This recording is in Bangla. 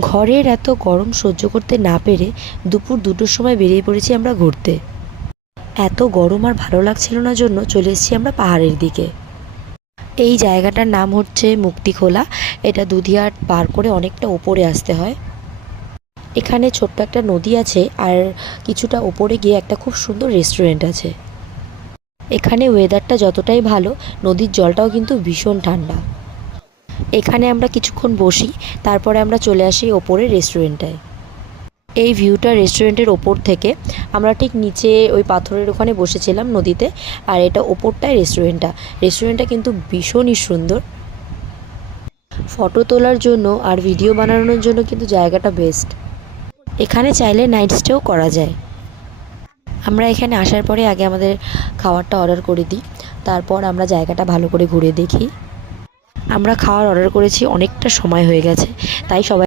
ঘরের এত গরম সহ্য করতে না পেরে দুপুর 2টোর সময় বেরিয়ে পড়েছি আমরা ঘুরতে। এত গরম আর ভালো লাগছিল না জন্য চলে এসেছি আমরা পাহাড়ের দিকে। এই জায়গাটার নাম হচ্ছে মুক্তিখোলা। এটা দুধিয়াট পার করে অনেকটা ওপরে আসতে হয়। এখানে ছোট্ট একটা নদী আছে আর কিছুটা ওপরে গিয়ে একটা খুব সুন্দর রেস্টুরেন্ট আছে। এখানে ওয়েদারটা যতটাই ভালো, নদীর জলটাও কিন্তু ভীষণ ঠান্ডা। এখানে আমরা কিছুক্ষণ বসি, তারপরে আমরা চলে আসি ওপরের রেস্টুরেন্টটায়। এই ভিউটা রেস্টুরেন্টের ওপর থেকে। আমরা ঠিক নিচে ওই পাথরের ওখানে বসেছিলাম নদীতে, আর এটা ওপরটায় রেস্টুরেন্টটা কিন্তু ভীষণই সুন্দর। ফটো তোলার জন্য আর ভিডিও বানানোর জন্য কিন্তু জায়গাটা বেস্ট। এখানে চাইলে নাইট স্টেও করা যায়। আমরা এখানে আসার পরে আগে আমাদের খাবারটা অর্ডার করে দিই, তারপর আমরা জায়গাটা ভালো করে ঘুরে দেখি। আমরা খাওয়ার অর্ডার করেছি, অনেকটা সময় হয়ে গেছে, তাই সবাই